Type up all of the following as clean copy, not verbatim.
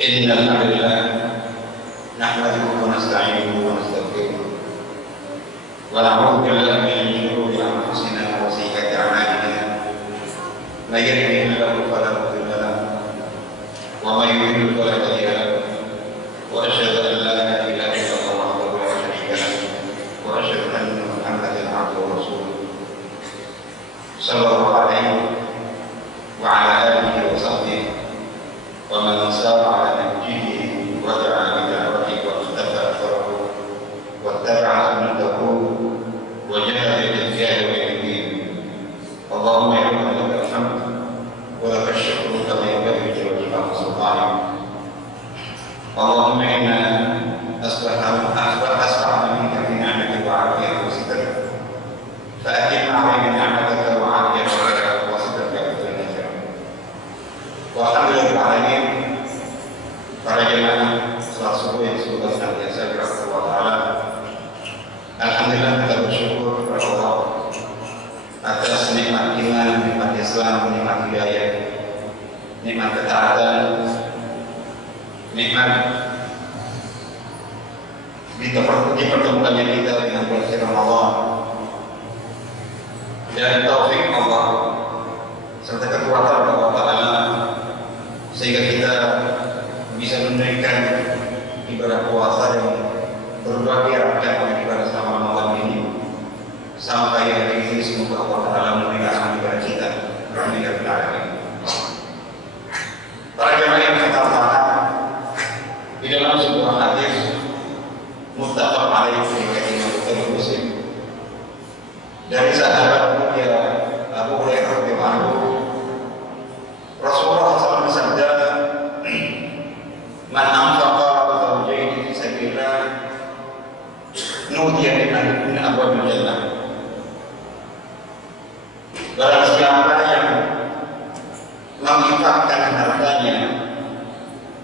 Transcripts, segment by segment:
إن الحمد لله نحمده ونستعينه ونستغفره ونعوذ بالله من شرور أنفسنا وسيئات أعمالنا من يهده الله فلا مضل له ومن يضلل فلا هادي له وأشهد أن لا إله إلا الله وحده لا شريك له وأشهد أن محمدا عبده ورسوله صلى الله عليه وعلى آله وصحبه ومن سار على نهجه ودعا بدعوته واقتفى أثره واتبع سنته وجاهد بالجهاد والدين. اللهم يا رب لك الحمد ولك الشكر كما ينبغي لجلال سلطانك. اللهم إنا أسرعنا منك في نعمتك وعافيتك وسترك فأتم علينا نعمتك وعافيتك وسترك بفضلك. والحمد لله العالمين. Para jemaah salat subuh yang semoga senantiasa dirahmati Allah Ta'ala. Alhamdulillah kita bersyukur kepada Allah atas nikmat iman, nikmat Islam, nikmat hidayah, nikmat ketaatan, nikmat dipertemukannya kita dengan bulan Ramadan dan taufik Allah serta kekuatan Allah Ta'ala sehingga kita bisa menunaikan ibadah puasa yang berbagai rangkaian ibadah selama Ramadan ini sampai hari ini. Semoga Allah Ta'ala memberikan ibadah kita berhubungan dengan ini. Para jemaah yang kita hormati, di dalam sebuah hadis muttafaq alaih riwayat Imam Bukhari Muslim dari sahabat mulia Abu Hurairah radhiyallahu anhu, Rasulullah SAW bersabda, "Man anfaqa zawjaini fi sabilillah nudiya min abwabil jannah." Barang siapa yang menginfakkan hartanya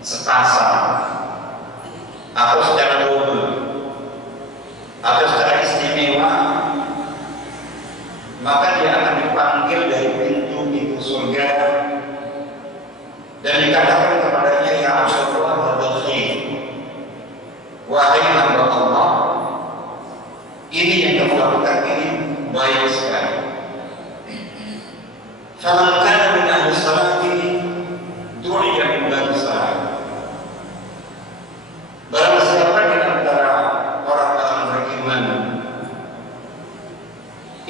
sepasang atau secara double atau secara istimewa, maka dia akan dipanggil dari pintu-pintu surga dan dikatakan kepadanya, "Ya Rasulullah, wahai hamba Allah, ini yang kamu lakukan ini baik sekali. Faman kana min ahli salati du'iya min babi salat." Barang siapa di antara orang-orang beriman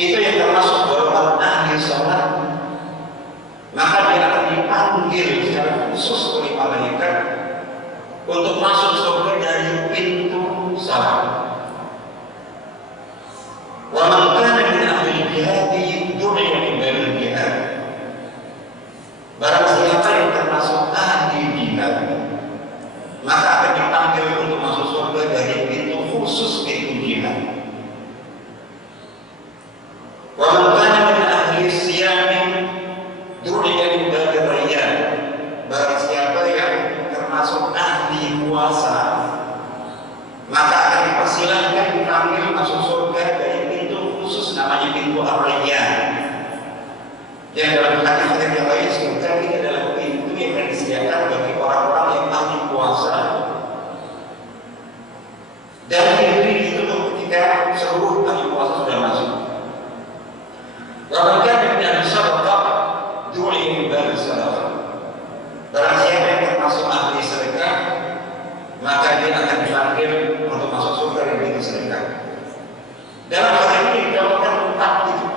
itu yang termasuk golongan ahli salat, maka dia akan dipanggil secara khusus oleh malaikat untuk masuk surga dari pintu salat. Wa man kana min ahli jihad du'iya min babil jihad. Barang siapa yang termasuk ahli jihad, maka akan dipanggil untuk masuk surga dari pintu khusus, pintu jihad. Wa man kana min ahli siyam du'iya min babil rayyan. Barang siapa yang termasuk ahli puasa, maka akan dipersilahkan dipanggil masuk surga dari pintu khusus namanya pintu Ar-Rayyan. Yang dalam hadis yang lain disebutkan ini adalah pintu yang disediakan bagi orang-orang yang ahli puasa dan pintu ini ditutup ketika seluruh ahli puasa sudah masuk. Bahkan dengan sedekah du'i min babil sedekah. Barang siapa yang termasuk ahli sedekah, maka dia akan dipanggil untuk masuk surga dari pintu sedekah. Dalam hal ini didapatkan 4 pintu.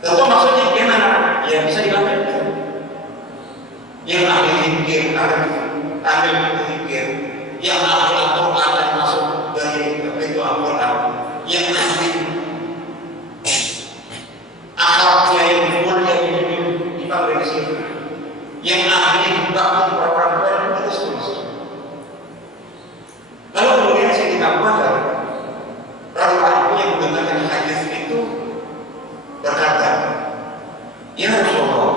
Tentu maksudnya gimana? Ya bisa dilakukan. Yang ahli zikir akan ambil pintu zikir, yang ahli Al-Quran akan masuk dari pintu Al-Quran, yang ahli akhlaknya yang mulia dipanggil di situ, yang ahli bakti perempuan itu seterusnya. Lalu kemudian saya ditambahkan rawi yang menggunakan hadis itu berkata, "Ya Rasulullah,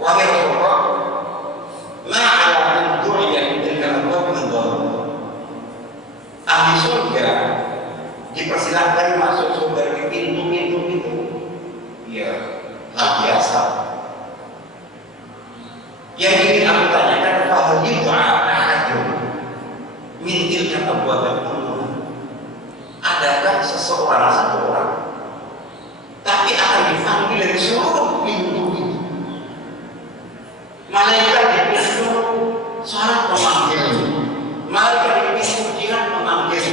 wahai Rasulullah, ma'ala min du'iya tilka al-abwab min dhalim." Ahli surga dipersilahkan masuk surga di pintu-pintu itu. Ya, hal biasa. Yang ingin aku tanyakan, fahal yud'a ahadun min tilka abwabil qulub. Adakah seseorang, satu orang, tapi akan dipanggil dari seluruh pintu itu. Malaikat di pintu salat memanggil, malaikat di pintu jihad memanggil,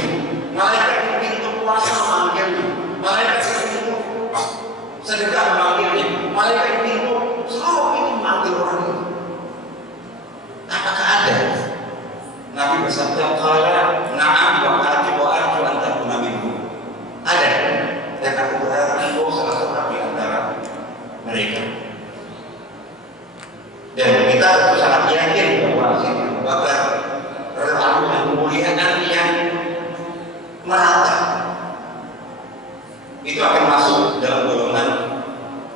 malaikat di pintu puasa memanggil, malaikat di pintu sedekah memanggilnya, malaikat di pintu seluruh pintu memanggil orang itu. Apakah ada? Nabi bersabda, qala na'am wa arju an takuna minhum. Ada. Dan aku berharap engkau salah seorang di antara mereka. Dan kita tentu sangat yakin bahwa terlalu kemuliaan yang merata itu akan masuk dalam golongan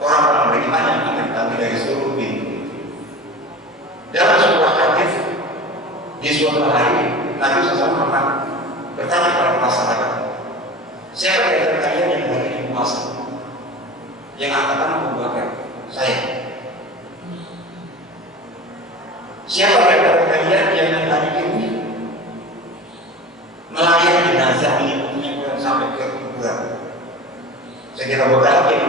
orang-orang beriman yang akan dipanggil dari seluruh pintu. Dalam sebuah hadis di suatu hari Nabi SAW pernah bertanya kepada para sahabat, siapa di antara kalian yang hari ini puasa? Yang angkatan Abu Bakar, saya. Siapa di antara kalian yang hari ini melayani jenazah mengikutinya sampai ke kuburan? Saya kira beberapa yang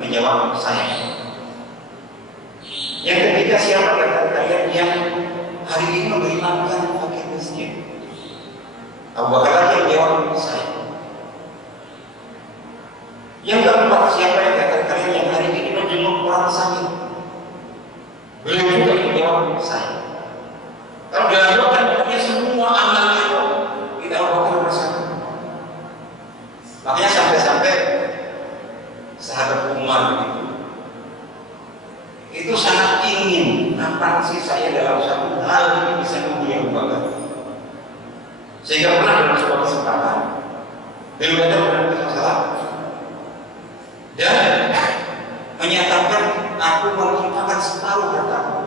menjawab saya. Yang ketiga, siapa di antara kalian yang hari ini memberi makan fakir miskin? Abu Bakar yang menjawab saya. Yang keempat, siapa yang kata kalian yang hari ini menjenguk orang sakit? Beliau juga yang menjawab saya. Kalau dilanjutkan makanya semua amal itu kita lakukan bersama. Makanya sampai-sampai sahabat Umar itu sangat ingin apa sih saya dalam satu hal ini bisa memulia Abu Bakar. Sehingga pernah dalam sebuah kesempatan beliau ada bermasalah dan menyatakan aku menginfakkan separuh hartaku.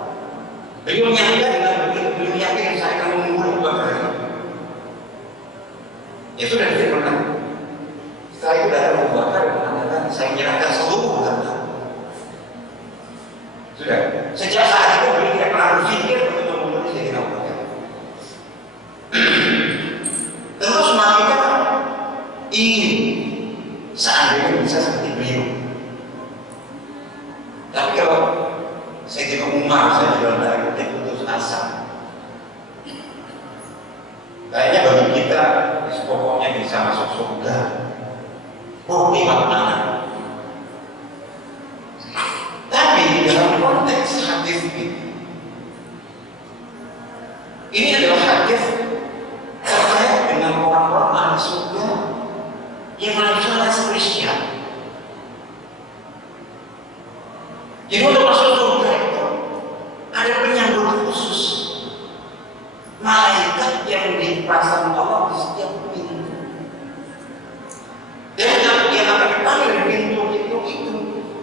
Beliau menyangka dengan begitu, beliau yakin saya akan membunuh Abu Bakar. Ya sudah difirmankan. Setelah itu datang Abu Bakar dan mengatakan saya menyerahkan seluruh harta. Sudah. Sejak saat itu beliau tidak pernah berpikir untuk membunuh Sayyidina Abu Bakar. Tentu semua kita ingin seandainya bisa seperti beliau. Tapi kalau Sayyidina Umar saya dalam tanda kutip putus asa, kayaknya bagi kita pokoknya bisa masuk surga. Oh, di mana? Tapi dalam konteks hadis ini adalah hadis terkait dengan orang-orang ahli surga yang sangat spesial. Jadi untuk masuk surga itu ada penyambut khusus, malaikat yang dipasang Allah di setiap pintu. Dan yang akan dipanggil di pintu itu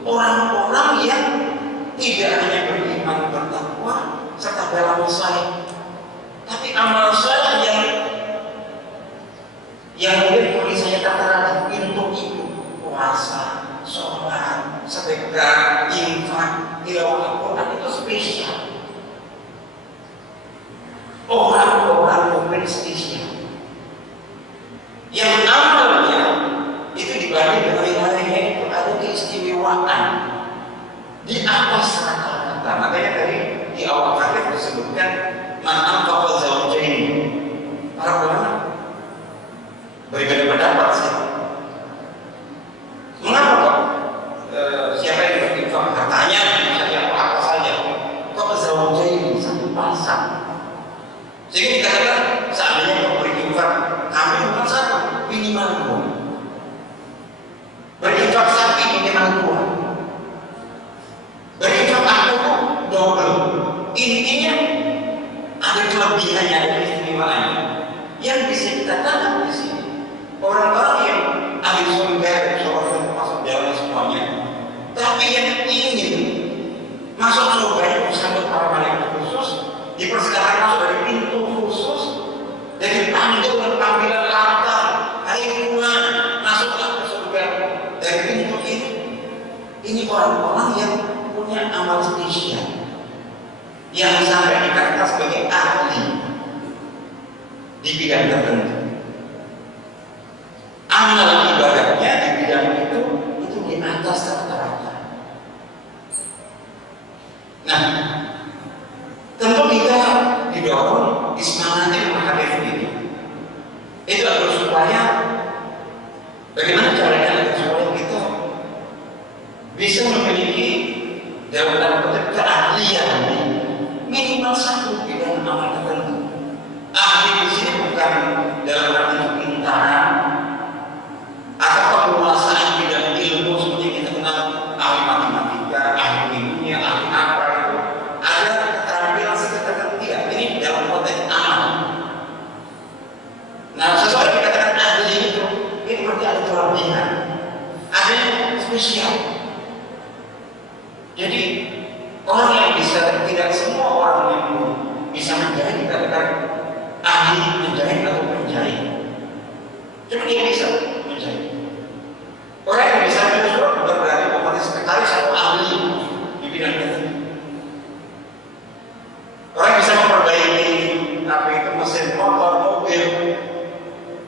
orang-orang yang tidak hanya beriman bertakwa serta beramal saleh, tapi amal saleh yang mungkin tulisannya tertera di pintu itu, puasa, sholat, sedekah, infak, tilawah Al-Quran itu spesial. Orang-orang mukmin spesial yang amalnya itu dibanding dengan yang lainnya itu ada keistimewaan di atas rata-rata. Makanya tadi di awal hadis disebutkan man anfaqa zawjain. Para ulama berbeda pendapat sih. Mengapa kok siapa yang berinfak hartanya misalnya apa saja kok zawjain satu pasang? Sehingga dikatakan seandainya kau berinfak kami bukan satu, minimal dua. Berinfak sapi minimal dua. Berinfak aku double. Intinya ada kelebihannya, ada keistimewaannya yang bisa kita tanam di sini. Orang-orang yang ahli surga masuk dalam semuanya, tapi yang ingin masuk surga itu sampai para malaikat khusus dipersilakan masuk dari pintu khusus dan dipanggil dengan panggilan lantar, hai Tuhan masuklah ke surga dari pintu ini. Ini orang-orang yang punya amal spesial yang sampai dikatakan sebagai ahli di bidang tertentu. Amal ibadahnya di bidang itu di atas rata-rata. Nah, tentu kita didorong disemangati menghadapi ini. Itu adalah supaya bagaimana caranya agar supaya kita bisa memiliki dalam tanda kutip keahlian minimal satu bidang amal tertentu. Ahli di sini bukan dalam arti kepintaran atau penguasaan bidang ilmu seperti kita kenal ahli matematika, ahli kimia, ahli apa itu. Ada keterampilan tertentu tidak. Ini dalam konteks amal. Nah, sesuatu dikatakan ahli itu berarti ada kelebihan, ada yang spesial. Jadi orang yang bisa, tidak semua orang yang bisa menjahit dikatakan ahli menjahit atau penjahit. Cuma dia bisa menjahit. Orang yang bisa menjahit bukan berarti menjadi sekretaris atau ahli di bidang tertentu. Orang yang bisa memperbaiki apa itu mesin motor, mobil,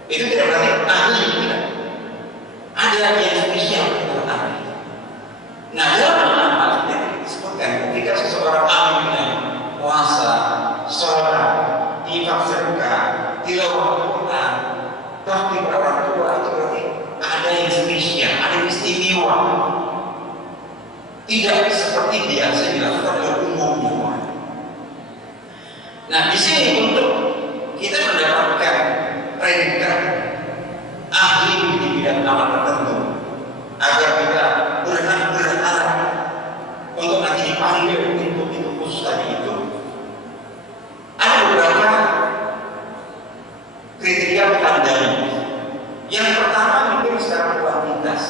itu tidak berarti ahli. Tidak. Ada yang spesial dalam ahli. Nah, dalam amal disebutkan ketika seseorang ahli puasa, sholat, infak sedekah, tilawah Al-Quran, bakti pada orang tua, itu berarti ada yang spesial, ada yang istimewa. Tidak seperti biasa dilakukan oleh umumnya. Nah, di sini untuk kita mendapatkan predikat ahli di bidang amal tertentu, agar kita berharap untuk nanti dipanggil untuk itu khusus tadi itu, ada beberapa kriteria penandanya. Yang pertama mungkin secara kuantitas.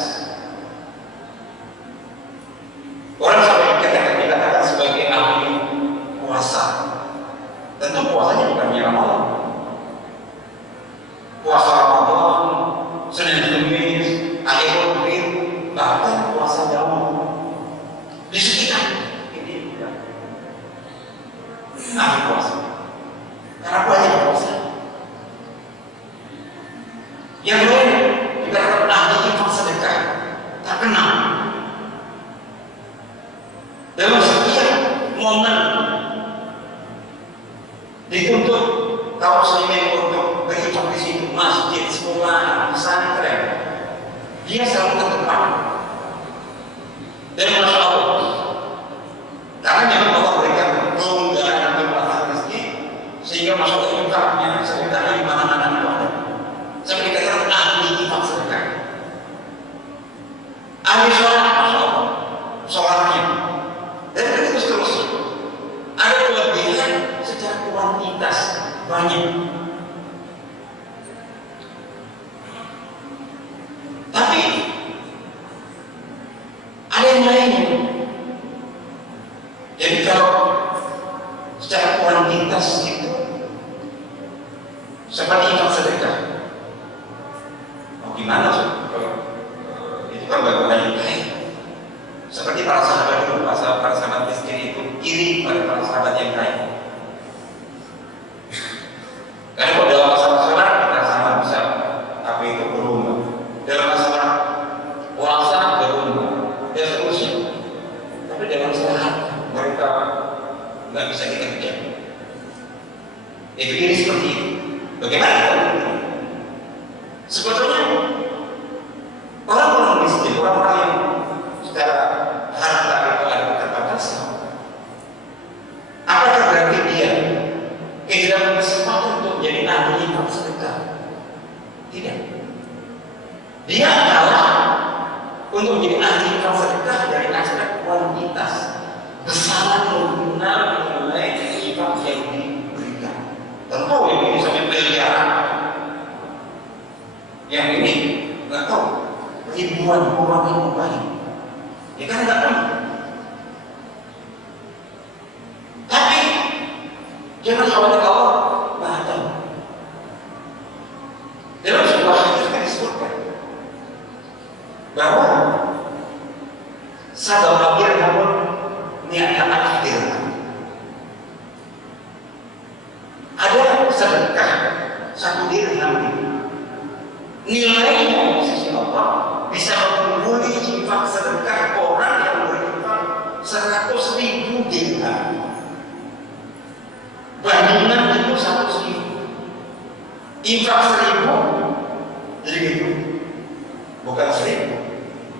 Orang sampai dikatakan sebagai ahli puasa. Tentu puasanya bukan Ramadan. Puasa Ramadan, Senin Kamis, Akhir Pekan, bahkan puasa Daud. Di sekitar ini tidak ahli puasa. Karena banyak puasa. Yang lain dikatakan ahli infak sedekah, tak kenal. Dalam setiap momen dituntut kaum muslimin untuk berinfak di situ, masjid, sekolah, pesantren, dia selalu terdepan. Dan masya Allah, karena memang Allah berikan kelonggaran dan kemudahan rezeki, sehingga masya Allah infaknya sedekahnya di mana-mana itu ada. Saya dikatakan ahli infak sedekah, ahli sholat, masya Allah, sholatnya, dan terus ada kelebihan secara kuantitas banyak. Tapi ada yang lainnya. Jadi kalau secara kuantitas itu seperti infak sedekah, gimana sih? Itu kan bagaimana yang baik. Seperti para sahabat dulu, para sahabat miskin itu iri pada para sahabat yang kaya. Karena kalau dalam masalah sholat kita sama bisa apa itu berumah. Dalam masalah puasa berumah dan seterusnya. Tapi dalam masalah mereka nggak bisa kita kejar. Itu iri seperti itu. Bagaimana kita? Sebetulnya orang-orang miskin, orang-orang yang secara harta itu ada keterbatasan, apakah berarti dia kehilangan kesempatan untuk jadi ahli infak sedekah? Tidak. Dia kalah untuk menjadi ahli infak sedekah dari aspek kuantitas, besaran nominal mengenai infak yang diberikan. Tentu ini sampai miliaran. Yang ini nggak tahu ribuan orang yang baik, ya kan nggak tahu. Tapi jangan khawatir Allah Maha tahu. Dalam sebuah hadis kan disebutkan bahwa satu dirham niatkan dirham. nilainya di sisi Allah bisa mengungguli infak sedekah orang yang berinfak 100.000 dirham. Bandingan itu 100.000. Infak 1.000 jadi gitu, bukan 1.000,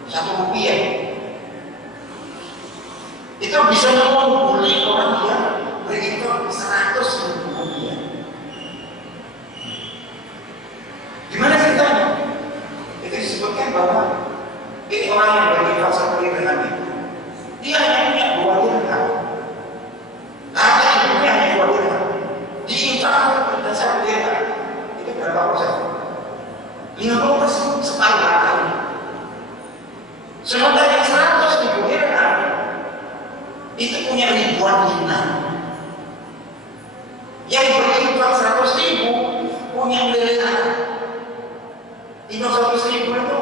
1 rupiah. Itu bisa mengungguli orang yang berinfak 100.000 rupiah. Gimana ceritanya? Itu disebutkan bahwa ini orang yang berinfak 1 dirham itu, dia hanya punya 2 dirham. Ada yang punya hanya 2 dirham. Diinfakkan dan 1 dirham. Itu berapa persen? 50%, separuh kali. Sementara yang 100.000 dirham itu punya ribuan dinar. Yang berinfak 100.000 punya miliaran. Infak 100.000 itu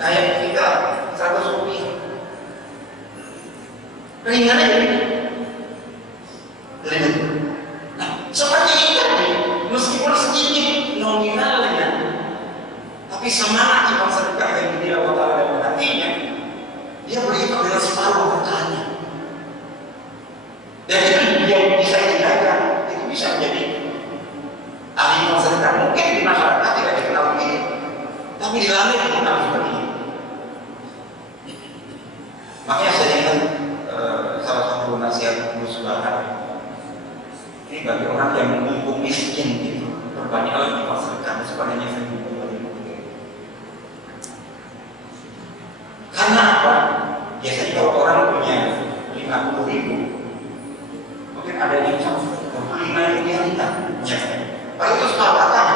kayak kita 100 rupiah. Ringan aja. Ringan. Nah, seperti ini tadi, meskipun sedikit nominalnya, tapi semangat infak sedekah yang dia Allah dalam hatinya, dia berinfak dengan separuh hartanya. Dan itu dia bisa dijaga, itu bisa menjadi ahli infak sedekah. Mungkin di masyarakat tidak dikenal begini, tapi di langit dikenal seperti ini. Makanya saya ingat salah satu nasihat Gus Bahar. Ini bagi orang yang mumpung miskin gitu, perbanyaklah infak sedekah sepanjangnya 1.000. Karena apa? Biasanya kalau orang punya 50.000, mungkin ada yang 135 yang kita punya. Kalau itu sepakatan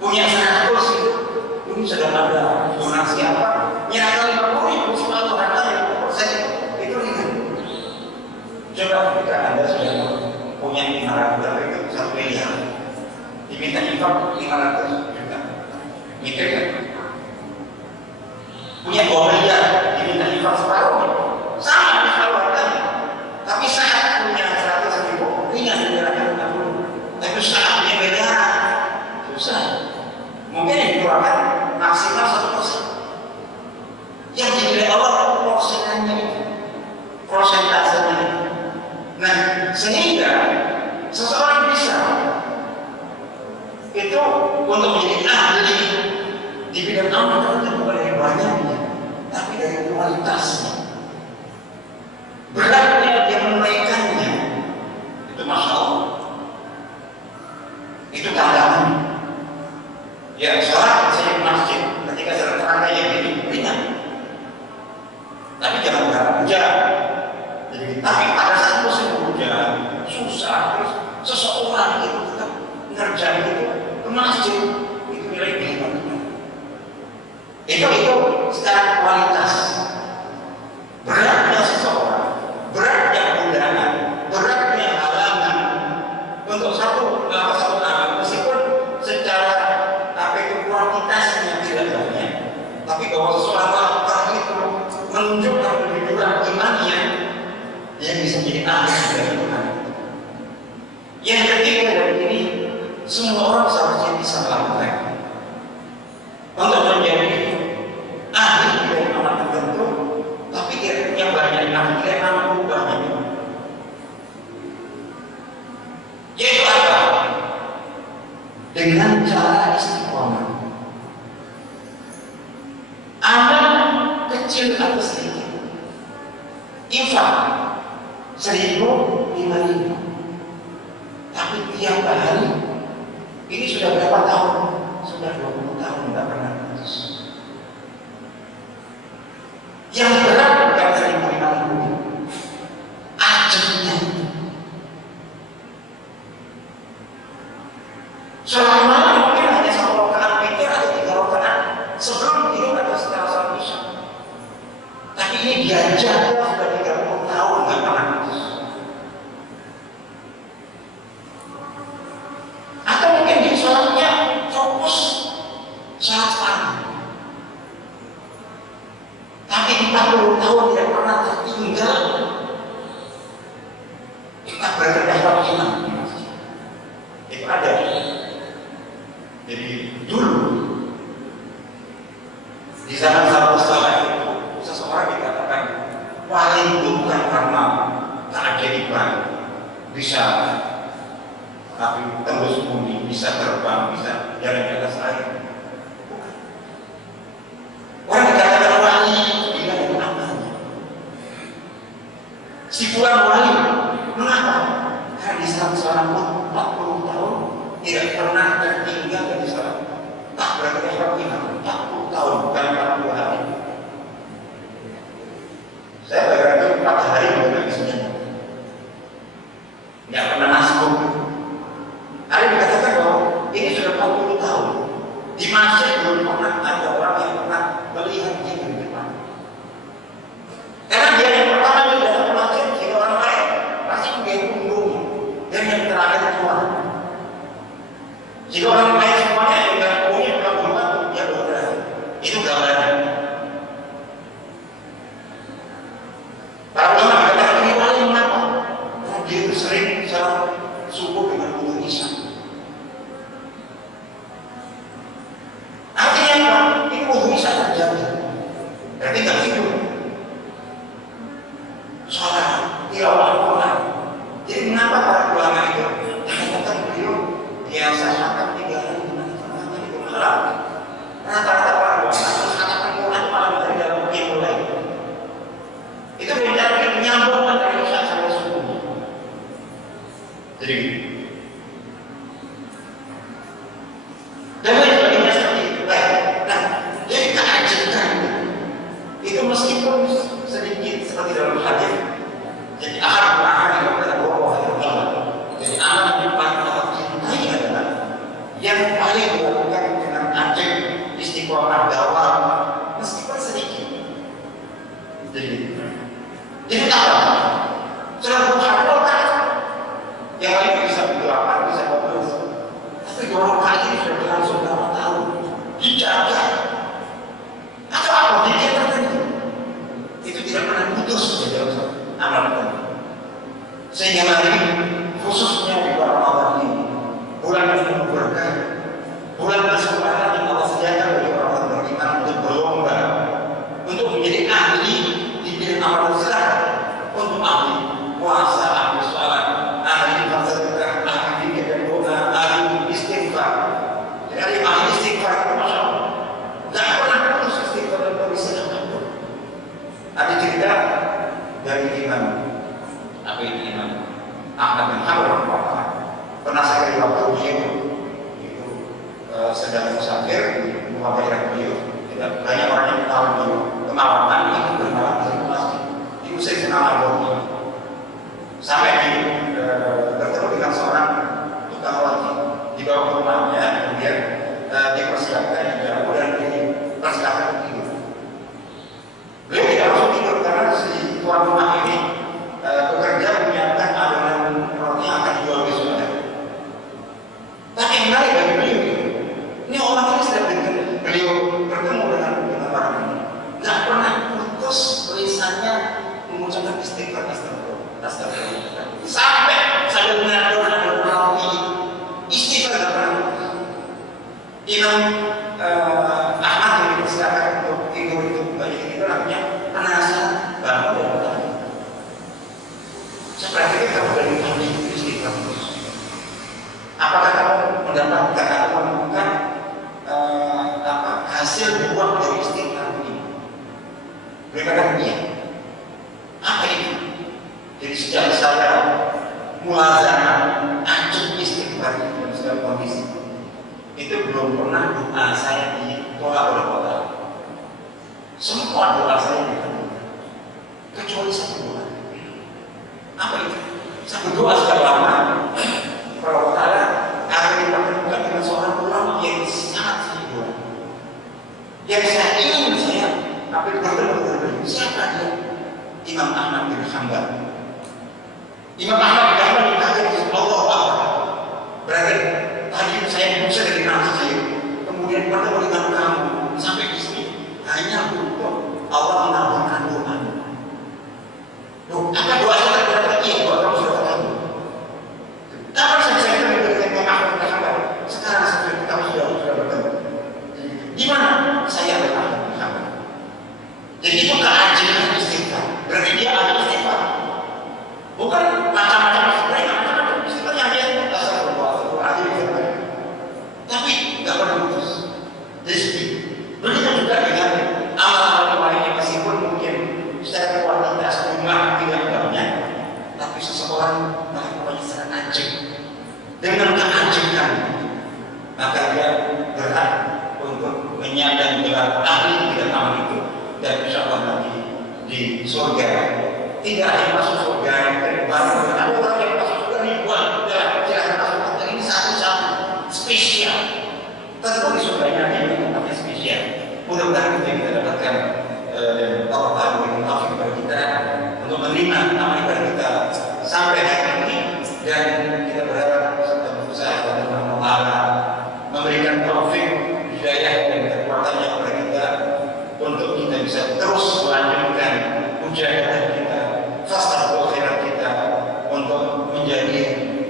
punya 100 itu, ini sedang ada donasi apa? Nyatakan 50.000 sepatu harta yang 1% itu ringan. Coba ketika Anda sudah punya 500 juta itu 1 miliar, diminta infak 500 juta, mikir kan? Punya 2 miliar, diminta infak separuh, sama separuh hartanya. Tapi saat punya 100.000, ringan menjalankan 60. Tapi saat punya miliaran, susah. Mungkin yang dikeluarkan maksimal 1%. Yang dinilai Allah persenannya itu, persentasenya itu. Nah, sehingga seseorang bisa itu untuk menjadi ahli di bidang amal itu bukan dari banyaknya, tapi dari kualitasnya. Beratnya dia menunaikannya, itu masya Allah. Itu tantangan. Ya, sholat saya di masjid ketika sedang terangkai yang ini ringan. Tapi jangan berharap hujan. Jadi, tapi pada saat musim hujan susah, terus seseorang itu tetap ngerjain itu ke masjid, itu nilai kehidupannya. Itu secara kualitas. Beratnya seseorang, beratnya undangan, beratnya halangan untuk satu amal, meskipun secara kuantitasnya tidak banyak, tapi bahwa seseorang melakukan itu menunjukkan kejujuran imannya, dia bisa jadi ahli dari Tuhan. Yang ketiga dari ini, semua orang seharusnya bisa melakukan untuk menjadi ahli dari amal tertentu, tapi dia punya banyak ahli, dia mampu banyak. Yaitu apa? Dengan cara istiqomah. Amal kecil atau sedikit, infak 1.000, 5.000, tapi tiap hari ini sudah berapa tahun? Sudah 20 tahun tidak pernah putus. Yang berat bukan 1.000, 5.000, ajarnya. Sholat malam mungkin hanya 1 rakaat witir atau 3 rakaat sebelum tidur atau setelah sholat isya. Tapi ini diajar sudah 30 tahun nggak pernah putus. Atau mungkin di sholatnya fokus sholat pagi. Tapi 40 tahun tidak pernah tertinggal. Kita berterdapat imam. Itu ada. Jadi dulu di zaman Salafus Saleh itu seseorang dikatakan wali itu bukan karena keajaiban bisa tapi tembus bumi, bisa terbang, bisa jalan di atas air. Orang dikatakan wali bila itu amalnya. Si fulan wali, mengapa? Karena di saat seorang 40 tahun tidak pernah tertinggal dari salat. Tak berarti orang bilang 40 tahun bukan 40 hari. Saya berarti 4 hari bukan isinya. Tidak pernah masuk. Ada yang dikatakan bahwa ini sudah 40 tahun. Di masjid belum pernah ada orang yang pernah melihat jin di depan. Karena dia yang pertama di dalam masjid, jika orang lain pasti menggapai punggung. Dan yang terakhir keluar. Jika orang lain semuanya yang tidak punya keluar, dia bergerak. Itu gambaran. Para ulama berkata ini wali mengapa? Karena dia itu sering salat subuh dengan wudu isya. Artinya apa? Ini wudu isya terjadi. Berarti tak tidur. Salat, tilawah Al-Quran. Jadi mengapa para ulama itu mengatakan beliau biasa khatam 3 hari dengan khatam itu malam. Rata-rata para ulama khatam Quran malam hari dalam qiyamul lail. Itu mencari menyambung antara isya sampai subuh. Jadi dan lain sebagainya seperti itu. Nah, jadi keajaiban itu meskipun sedikit seperti dalam hadis. Jadi ahad yang adalah jadi amal yang paling Allah cintai adalah yang paling dilakukan dengan ajak istiqomah dakwah meskipun sedikit. Jadi apa? Sudah berhafal kan? Yang lain bisa berapa, bisa 12. Tapi 2 rakaat ini sudah berlangsung berapa tahun? Dijaga. Atau apa? Dia tertentu. Itu tidak pernah putus di dalam amal kita. Sehingga hari khususnya di bulan Ramadan ini, bulan yang penuh berkah, bulan kesempatan yang Allah sediakan bagi orang beriman untuk berlomba, untuk menjadi ahli di bidang amal besar, untuk ahli puasa, ahli sholat, ahli bersedekah, ahli dan doa, ahli istighfar. Jadi ahli istighfar itu masya Allah, tidak pernah putus istighfar dan berisi apapun. Ada cerita dari Imam Ahmad bin Hanbal pernah saya di waktu beliau itu sedang musafir di rumah daerah beliau. Tidak banyak orang yang tahu beliau kemalaman itu bermalam di masjid. Diusir kenal beliau sampai bertemu dengan seorang tukang roti dibawa ke rumahnya, kemudian dipersiapkan di dalam dan dipersilakan tidur. Beliau tidak langsung tidur karena si tuan rumah ini bekerja menyiapkan adonan roti yang akan dijual besok. Tapi yang menarik bagi beliau ini orang ini sudah beliau bertemu dengan orang ini, tidak pernah putus tulisannya mengucapkan istighfar sampai sambil mengadonan roti istighfar tidak pernah putus. Imam Ahmad yang dipersilakan untuk tidur itu banyak itu artinya penasaran bangun dan bertanya. Seperti itu kamu dari kami istighfar terus. Apakah kamu mendapatkan atau menemukan hasil buah dari istighfar ini? Mereka kata iya. Apa itu? Jadi sejak saya mulazamah anjing istighfar dalam segala kondisi, itu belum pernah doa saya ditolak oleh Allah. Semua doa saya dikabulkan, kecuali satu doa. Apa itu? Satu doa sekali lama kalau Allah akan dipertemukan dengan seorang ulama yang sangat sibuk, yang saya ingin saya bertemu dengan beliau. Siapa dia? Imam Ahmad bin Hanbal. Imam Ahmad bin Hanbal dikaget Allah Akbar. Berarti tadi saya bisa dari nama saya, kemudian bertemu dengan kamu sampai di sini hanya untuk Allah menambahkan doa. Apa doa kita berarti iya doa kamu sudah terkabul. Kapan saya dengan Imam Ahmad bin Hanbal? Sekarang saya tahu sudah nggak pernah putus rezeki. Begitu juga dengan amal-amal lainnya, meskipun mungkin secara kuantitas jumlah tidak banyak, tapi seseorang melakukannya secara ajib dengan keajiban, maka dia berhak untuk menyandang gelar ahli bidang amal itu, dan insya Allah nanti di surga. Tidak hanya masuk surga yang baru, ada orang yang masuk surga ribuan, silahkan masuk surga ini satu-satu spesial. Tentu di surganya ada yang tempatnya spesial. Mudah-mudahan kita dapatkan Allah Taala memberi taufik kepada kita untuk menerima amal ibadah kita sampai hari ini, dan kita berharap serta berusaha kepada Allah Taala memberikan taufik, hidayah dan kekuatannya kepada kita untuk kita bisa terus melanjutkan mujahadah kita, fastabul khairat kita untuk menjadi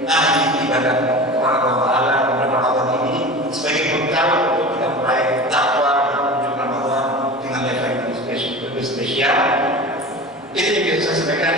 ahli ibadah kepada Allah Taala pada Ramadan ini sebagai bekal untuk kita meraih takwa menuju Ramadan dengan level yang lebih spesial. Itu yang bisa saya sampaikan.